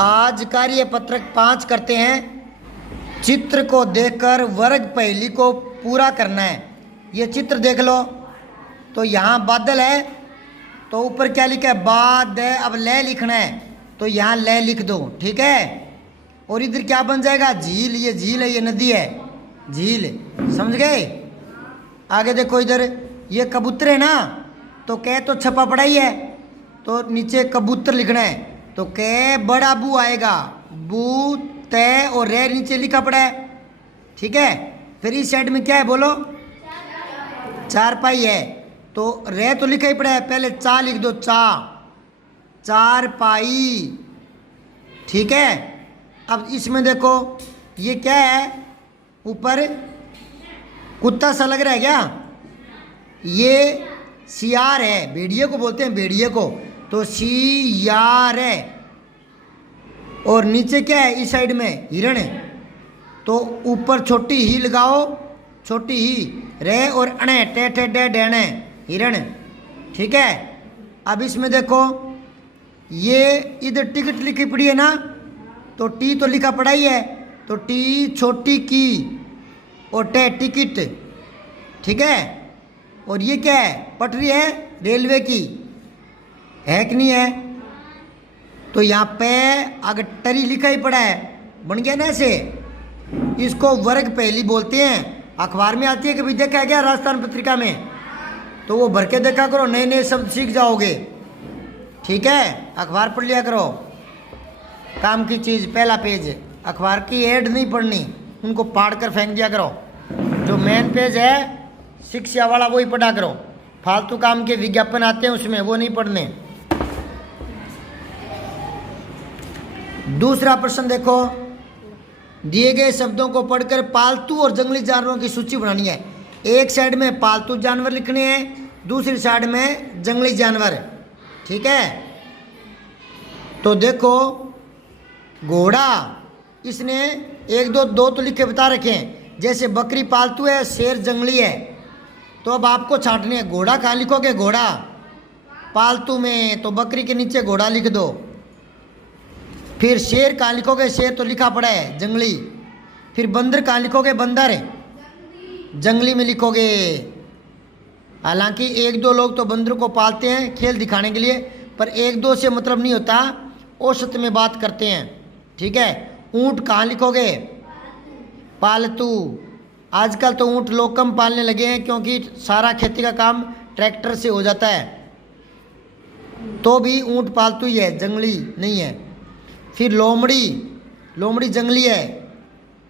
आज कार्य पत्रक 5 करते हैं। चित्र को देखकर वर्ग पहेली को पूरा करना है। ये चित्र देख लो तो यहाँ बादल है तो ऊपर क्या लिखा है बाद है। अब ले लिखना है तो यहाँ ले लिख दो, ठीक है। और इधर क्या बन जाएगा झील। ये झील है, ये नदी है, झील, समझ गए। आगे देखो इधर ये कबूतर है ना, तो कै तो छपा पड़ा ही है तो नीचे कबूतर लिखना है। तो कै बड़ा बू आएगा, बू तय और रे नीचे लिखा पड़ा है, ठीक है। फिर इस साइड में क्या है बोलो, चारपाई है तो रे तो लिखा ही पड़ा है, पहले चा लिख दो, चा, चारपाई, ठीक है। अब इसमें देखो ये क्या है, ऊपर कुत्ता सा लग रहा है क्या, ये सियार है, भेड़िए को बोलते हैं, भेड़िए को, तो सियार है। और नीचे क्या है इस साइड में हिरण है तो ऊपर छोटी ही लगाओ, छोटी ही रे और अणे टे टे डे डेणे हिरण, ठीक है। अब इसमें देखो ये इधर टिकट लिखी पड़ी है ना, तो टी तो लिखा पड़ा ही है तो टी छोटी की और टे टिकट, ठीक है। और ये क्या है, पटरी है रेलवे की, है कि नहीं है। तो यहाँ पे अगर टरी लिखा ही पड़ा है, बन गया ना ऐसे। इसको वर्ग पहेली बोलते हैं। अखबार में आती है, कभी देखा है क्या राजस्थान पत्रिका में, तो वो भर के देखा करो, नए नए शब्द सीख जाओगे, ठीक है। अखबार पढ़ लिया करो, काम की चीज़, पहला पेज। अखबार की एड नहीं पढ़नी, उनको फाड़ कर फेंक दिया करो। जो मेन पेज है शिक्षा वाला वही पढ़ा करो, फालतू काम के विज्ञापन आते हैं उसमें वो नहीं पढ़ने। दूसरा प्रश्न देखो, दिए गए शब्दों को पढ़कर पालतू और जंगली जानवरों की सूची बनानी है। एक साइड में पालतू जानवर लिखने हैं, दूसरी साइड में जंगली जानवर, ठीक है। तो देखो घोड़ा, इसने एक दो तो लिखे बता रखे हैं, जैसे बकरी पालतू है, शेर जंगली है। तो अब आपको छांटने हैं, घोड़ा कहाँ लिखोगे, घोड़ा पालतू में तो बकरी के नीचे घोड़ा लिख दो। फिर शेर कहाँ लिखोगे, शेर तो लिखा पड़ा है जंगली। फिर बंदर कहाँ लिखोगे, बंदर जंगली में लिखोगे। हालांकि एक दो लोग तो बंदर को पालते हैं खेल दिखाने के लिए, पर एक दो से मतलब नहीं होता, औसत में बात करते हैं, ठीक है। ऊँट कहाँ लिखोगे, पालतू। आजकल तो ऊँट लोग कम पालने लगे हैं क्योंकि सारा खेती का काम ट्रैक्टर से हो जाता है, तो भी ऊँट पालतू ही है, जंगली नहीं है। फिर लोमड़ी, लोमड़ी जंगली है,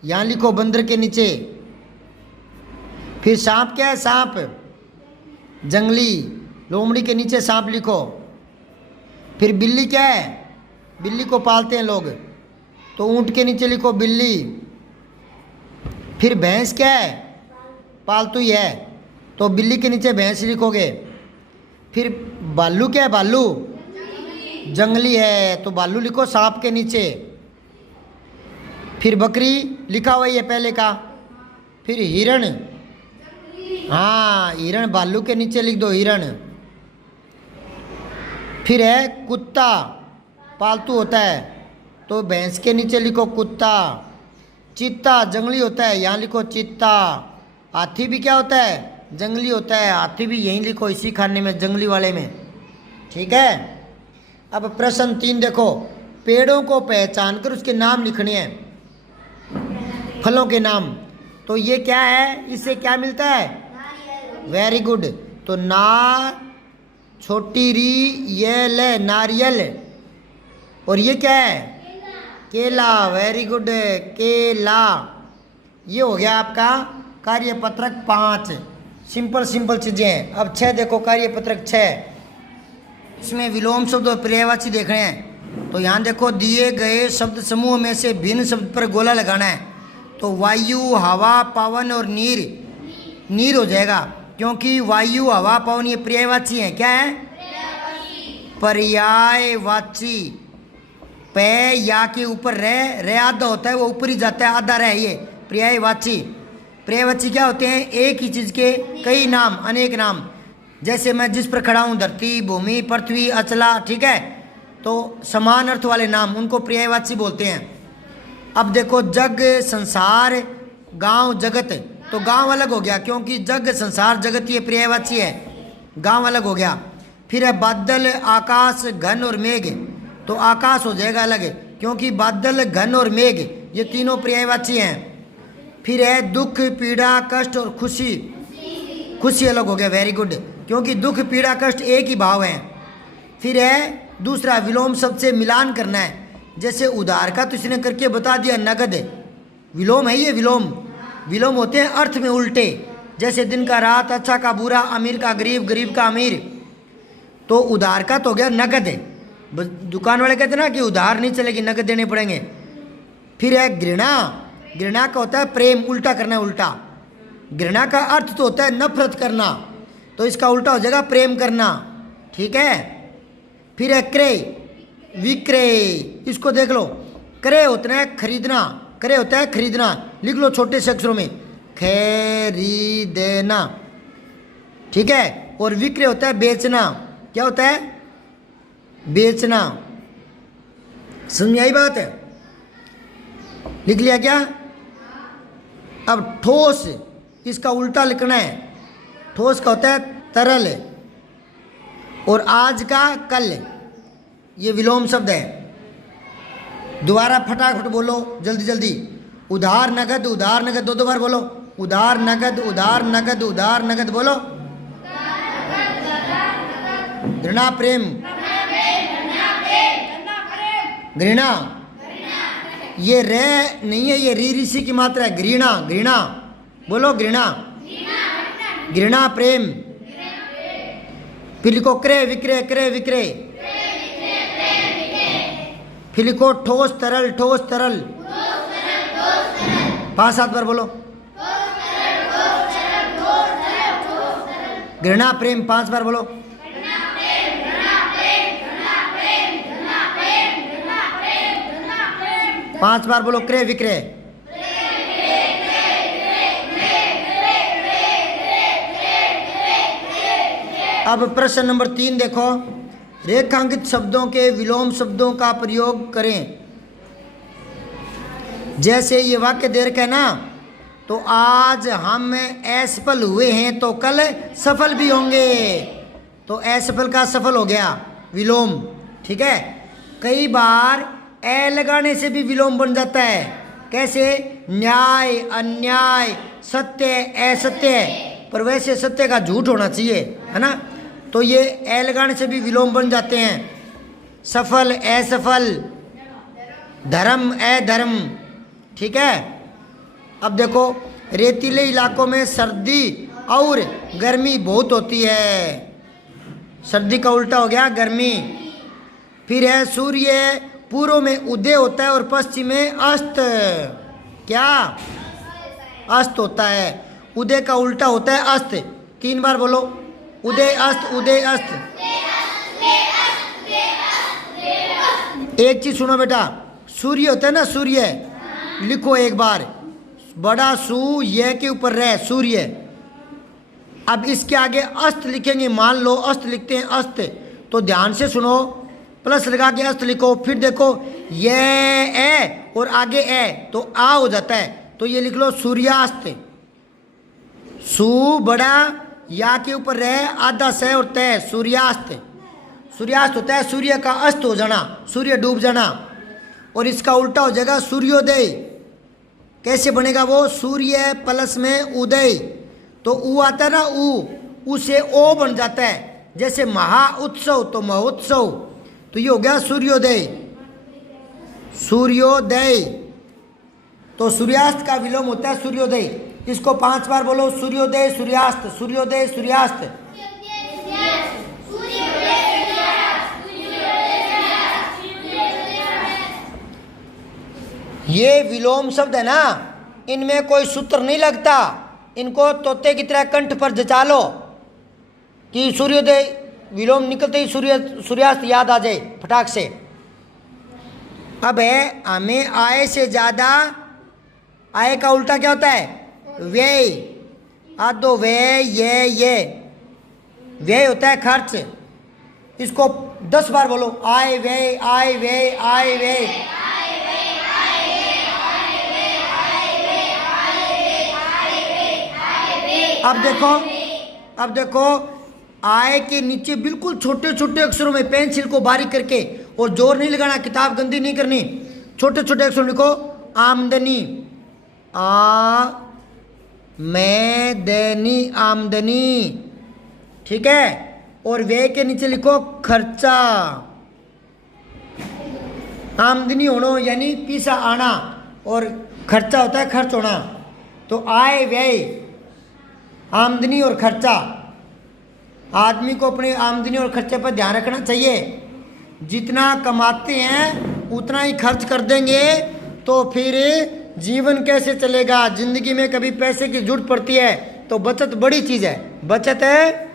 यहाँ लिखो बंदर के नीचे। फिर सांप क्या है, सांप जंगली, लोमड़ी के नीचे सांप लिखो। फिर बिल्ली क्या है, बिल्ली को पालते हैं लोग, तो ऊँट के नीचे लिखो बिल्ली। फिर भैंस क्या है, पालतू ही है, तो बिल्ली के नीचे भैंस लिखोगे। फिर भालू क्या है, भालू जंगली है, तो भालू लिखो सांप के नीचे। फिर बकरी लिखा हुआ है पहले का। फिर हिरण, हाँ हिरण भालू के नीचे लिख दो, हिरण। फिर है कुत्ता, पालतू होता है, तो भैंस के नीचे लिखो कुत्ता। चीता जंगली होता है, यहाँ लिखो चीता। हाथी भी क्या होता है, जंगली होता है, हाथी भी यहीं लिखो, इसी खाने में, जंगली वाले में, ठीक है। अब प्रश्न 3 देखो, पेड़ों को पहचान कर उसके नाम लिखने हैं, फलों के नाम। तो ये क्या है, इससे क्या मिलता है, वेरी गुड। तो ना छोटी री ये ले नारियल, और ये क्या है, केला, वेरी गुड केला। ये हो गया आपका कार्यपत्रक 5, सिंपल सिंपल चीज़ें हैं। अब 6 देखो, कार्यपत्रक 6, इसमें विलोम शब्द और पर्यायवाची देख रहे हैं। तो यहाँ देखो, दिए गए शब्द समूह में से भिन्न शब्द पर गोला लगाना है। तो वायु, हवा, पवन और नीर, नीर हो जाएगा क्योंकि वायु, हवा, पवन ये पर्यायवाची हैं। क्या है, पर्यायवाची। पे या के ऊपर रे आधा होता है, वो ऊपर ही जाता है, आधा रे, ये पर्यायवाची। पर्यायवाची क्या होते हैं, एक ही चीज़ के कई नाम, अनेक नाम। जैसे मैं जिस पर खड़ा हूँ, धरती, भूमि, पृथ्वी, अचला, ठीक है। तो समान अर्थ वाले नाम उनको पर्यायवाची बोलते हैं। अब देखो जग संसार गांव जगत, तो गांव अलग हो गया क्योंकि जग संसार जगत ये पर्यायवाची है, गांव अलग हो गया। फिर है बादल आकाश घन और मेघ, तो आकाश हो जाएगा अलग क्योंकि बादल घन और मेघ ये तीनों पर्यायवाची हैं। फिर है दुख पीड़ा कष्ट और खुशी, खुशी अलग हो गया, वेरी गुड, क्योंकि दुख पीड़ा कष्ट एक ही भाव हैं। फिर है दूसरा विलोम शब्द से मिलान करना है, जैसे उधार का तो इसने करके बता दिया नगद, विलोम है ये, विलोम विलोम होते हैं अर्थ में उल्टे, जैसे दिन का रात, अच्छा का बुरा, अमीर का गरीब, गरीब का अमीर। तो उधार का तो हो गया नगद, दुकान वाले कहते ना कि उधार नहीं चलेगी, नगद देने पड़ेंगे। फिर है घृणा, घृणा का होता है प्रेम, उल्टा करना है, उल्टा। घृणा का अर्थ तो होता है नफरत करना, तो इसका उल्टा हो जाएगा प्रेम करना, ठीक है। फिर है क्रय विक्रय, इसको देख लो, क्रय होता है खरीदना, क्रय होता है खरीदना, लिख लो छोटे से अक्षरों में, खरीदना, ठीक है। और विक्रय होता है बेचना, क्या होता है बेचना, समझ में आई बात है, लिख लिया क्या। अब ठोस, इसका उल्टा लिखना है, ठोस का होता है तरल, और आज का कल ये विलोम शब्द है। दोबारा फटाफट बोलो जल्दी जल्दी, उधार नगद, उधार नगद, दो बार बोलो, उधार नगद, उधार नगद, उधार नगद, बोलो। घृणा प्रेम, घृणा, ये रे नहीं है, ये री ऋषि की मात्रा है, घृणा, घृणा, बोलो घृणा, घृणा प्रेम। फिर लिखो क्रय विक्रय, क्रय विक्रय। फिर लिखो ठोस तरल, ठोस तरल, 5-7 बार बोलो। घृणा प्रेम 5 बार बोलो। 5 बार बोलो क्रय विक्रय। अब प्रश्न नंबर 3 देखो, रेखांकित शब्दों के विलोम शब्दों का प्रयोग करें। जैसे ये वाक्य दे रखा है ना, तो आज हम असफल हुए हैं तो कल सफल भी होंगे, तो असफल का सफल हो गया विलोम, ठीक है। कई बार ए लगाने से भी विलोम बन जाता है, कैसे, न्याय अन्याय, सत्य असत्य, पर वैसे सत्य का झूठ होना चाहिए, है ना, तो ये ए लगाने से भी विलोम बन जाते हैं। सफल असफल, धर्म अधर्म, ठीक है। अब देखो, रेतीले इलाकों में सर्दी और गर्मी बहुत होती है, सर्दी का उल्टा हो गया गर्मी। फिर है सूर्य पूर्व में उदय होता है और पश्चिम में अस्त, क्या अस्त होता है, उदय का उल्टा होता है अस्त। 3 बार बोलो, उदय अस्त, उदय अस्त। एक चीज सुनो बेटा, सूर्य होता है ना, सूर्य लिखो एक बार, बड़ा सू ये के ऊपर रह, सूर्य। अब इसके आगे अस्त लिखेंगे, मान लो अस्त लिखते हैं अस्त, तो ध्यान से सुनो, प्लस लगा के अस्त लिखो। फिर देखो ये ए और आगे ए, तो आ हो जाता है, तो ये लिख लो सूर्यास्त। सू बड़ा, या के ऊपर रह, आधा से और तय, सूर्यास्त। सूर्यास्त होता है सूर्य का अस्त हो जाना, सूर्य डूब जाना, और इसका उल्टा हो जाएगा सूर्योदय। कैसे बनेगा वो, सूर्य प्लस में उदय, तो ऊ आता है ना, ऊ से ओ बन जाता है, जैसे महा उत्सव तो महोत्सव, तो ये हो गया सूर्योदय, सूर्योदय। तो सूर्यास्त का विलोम होता है सूर्योदय। इसको 5 बार बोलो, सूर्योदय सूर्यास्त, सूर्योदय सूर्यास्त। ये विलोम शब्द है ना, इनमें कोई सूत्र नहीं लगता, इनको तोते की तरह कंठ पर जचा लो कि सूर्योदय विलोम निकलते ही सूर्यास्त याद आ जाए फटाक से। अब है हमें आय से ज्यादा, आय का उल्टा क्या होता है, व्यय, आदो व्यय, ये व्यय होता है खर्च। इसको 10 बार बोलो, आए वे आए वे आए वे। अब देखो आय के नीचे बिल्कुल छोटे छोटे अक्षरों में पेंसिल को बारीक करके, और जोर नहीं लगाना, किताब गंदी नहीं करनी, छोटे छोटे अक्षरों लिखो आमदनी, आमदनी आमदनी, ठीक है। और वे के नीचे लिखो खर्चा, आमदनी होना यानी पैसा आना, और खर्चा होता है खर्च होना। तो आय व्यय, आमदनी और खर्चा, आदमी को अपनी आमदनी और खर्चे पर ध्यान रखना चाहिए। जितना कमाते हैं उतना ही खर्च कर देंगे तो फिर जीवन कैसे चलेगा। जिंदगी में कभी पैसे की जरूरत पड़ती है तो बचत बड़ी चीज़ है, बचत है।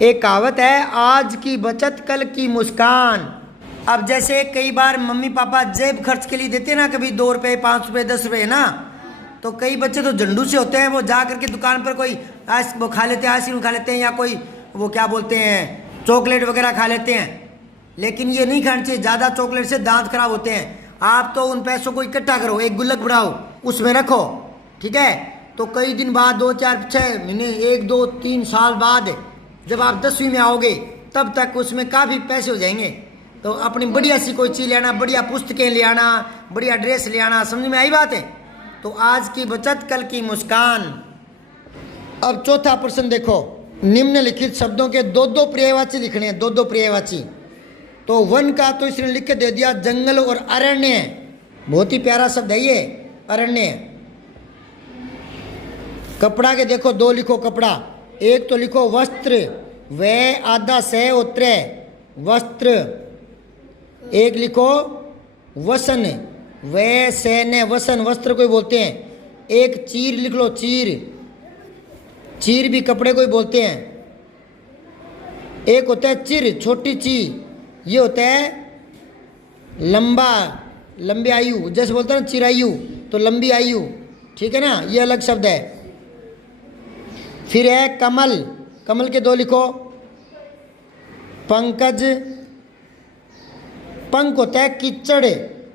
एक कहावत है, आज की बचत कल की मुस्कान। अब जैसे कई बार मम्मी पापा जेब खर्च के लिए देते ना, कभी 2 रुपये 5 रुपये 10 रुपये ना, तो कई बच्चे तो झंडू से होते हैं, वो जा करके दुकान पर कोई वो खा लेते हैं, आइसक्रीम खा लेते हैं, या कोई वो क्या बोलते हैं चॉकलेट वगैरह खा लेते हैं। लेकिन ये नहीं खाना चाहिए, ज़्यादा चॉकलेट से दांत खराब होते हैं। आप तो उन पैसों को इकट्ठा करो, एक गुल्लक बनाओ, उसमें रखो, ठीक है। तो कई दिन बाद 2 4 6 महीने 1 2 3 साल बाद जब आप 10वीं में आओगे तब तक उसमें काफ़ी पैसे हो जाएंगे। तो अपनी बढ़िया सी कोई चीज़ ले आना, बढ़िया पुस्तकें ले आना, बढ़िया ड्रेस ले आना, समझ में आई बात है। तो आज की बचत कल की मुस्कान। अब चौथा प्रश्न देखो, निम्नलिखित शब्दों के 2-2 पर्यायवाची लिखने हैं, 2-2 पर्यायवाची। तो वन का तो इसने लिख के दे दिया जंगल और अरण्य, बहुत ही प्यारा शब्द है ये अरण्य। कपड़ा के देखो 2 लिखो कपड़ा, एक तो लिखो वस्त्र, वे आधा से उतरे वस्त्र। एक लिखो वसन, वे से ने वसन, वस्त्र को बोलते हैं। एक चीर लिख लो चीर, चीर भी कपड़े को ही बोलते हैं। एक होता है चिर, छोटी ची, ये होता है लंबा, लंबी आयु, जैसे बोलते हैं ना चिरायु, तो लंबी आयु, ठीक है ना, ये अलग शब्द है। फिर है कमल, कमल के 2 लिखो, पंकज, पंख होता है कीचड़,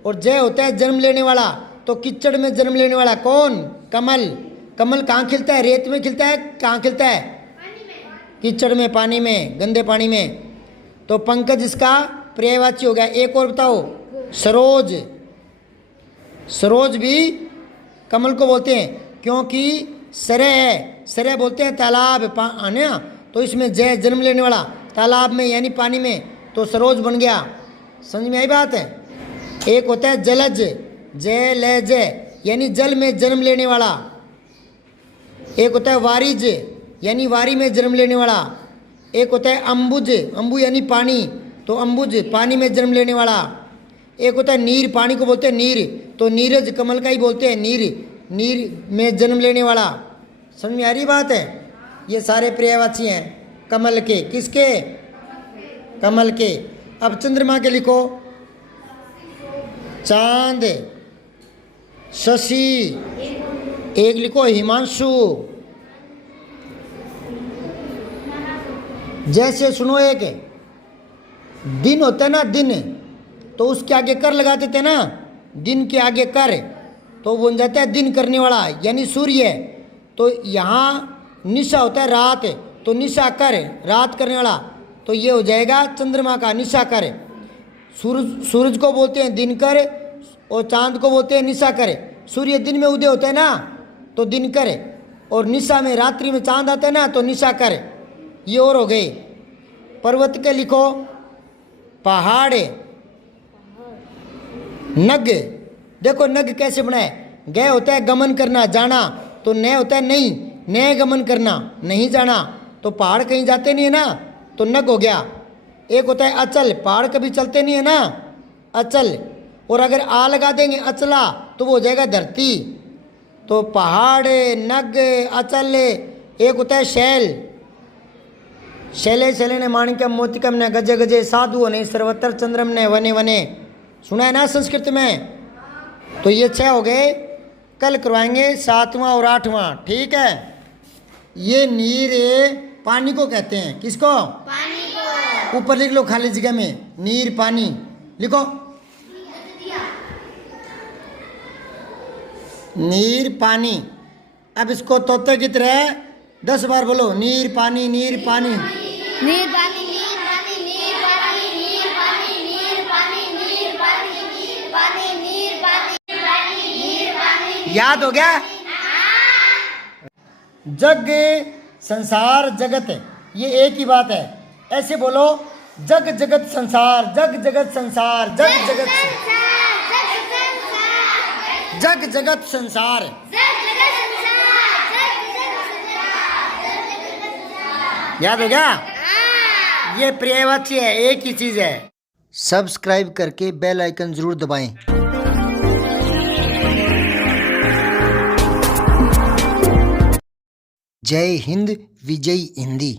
और जय होता है जन्म लेने वाला। तो कीचड़ में जन्म लेने वाला कौन? कमल। कमल कहाँ खिलता है? रेत में खिलता है, कहाँ खिलता है? कीचड़ में, पानी में, गंदे पानी में। तो पंकज इसका पर्यायवाची हो गया। एक और बताओ, सरोज, सरोज भी कमल को बोलते हैं, क्योंकि सरय है, सरय बोलते हैं तालाब है ना, तो इसमें जय जन्म लेने वाला, तालाब में यानी पानी में, तो सरोज बन गया। समझ में आई बात है। एक होता है जलज, जय ले जय यानी जल में जन्म लेने वाला। एक होता है वारिज यानी वारी में जन्म लेने वाला। एक होता है अम्बुज, अम्बु यानी पानी, तो अम्बुज पानी में जन्म लेने वाला। एक होता है नीर, पानी को बोलते हैं नीर, तो नीरज कमल का ही बोलते हैं नीर, नीर में जन्म लेने वाला। समझ में आ रही बात है। ये सारे पर्यायवाची हैं कमल के, किसके? कमल के। अब चंद्रमा के लिखो, चांद, शशि, एक लिखो हिमांशु। जैसे सुनो, एक दिन होता है ना, दिन, तो उसके आगे कर लगा देते ना, दिन के आगे कर, तो वो बन जाता है दिन करने वाला यानी सूर्य। तो यहाँ निशा होता है रात, तो निशा कर, रात करने वाला, तो ये हो जाएगा चंद्रमा का निशा कर। सूरज, सूरज को बोलते हैं दिन कर, और चांद को बोलते हैं निशा कर। सूर्य दिन में उदय होता है ना, तो दिन कर, और निशा में रात्रि में चांद आता है ना, तो निशा कर। ये और हो गए। पर्वत के लिखो, पहाड़, नग, देखो नग कैसे बनाए, गए होता है गमन करना, जाना, तो नए होता है नहीं, नए गमन करना, नहीं जाना, तो पहाड़ कहीं जाते नहीं है ना, तो नग हो गया। एक होता है अचल, पहाड़ कभी चलते नहीं है ना, अचल, और अगर आ लगा देंगे अचला तो वो हो जाएगा धरती। तो पहाड़, नग, अचल। एक होता है शैल, शैले शैले ने माणिक्यम मोतिकम ने गजे गजे साधु ने सर्वत्र चंद्रम ने वने वने, सुना है ना संस्कृत में। तो ये 6 हो गए। कल करवाएंगे 7वां और 8वां, ठीक है। ये नीर पानी को कहते हैं, किसको? पानी को। ऊपर लिख लो खाली जगह में, नीर पानी लिखो, नीर पानी। अब इसको तोते की तरह 10 बार बोलो, नीर पानी नीर पानी। नीर पानी नीर पानी नीर पानी नीर पानी नीर पानी नीर पानी नीर पानी नीर पानी नीर पानी। याद हो गया? जग संसार जगत, ये एक ही बात है। ऐसे बोलो, जग जगत संसार, जग जगत संसार, जग जगत जग जगत संसार। याद हो गया? ये पर्यायवाची है, एक ही चीज है। सब्सक्राइब करके बेल आइकन जरूर दबाएं। जय हिंद, विजय हिंदी।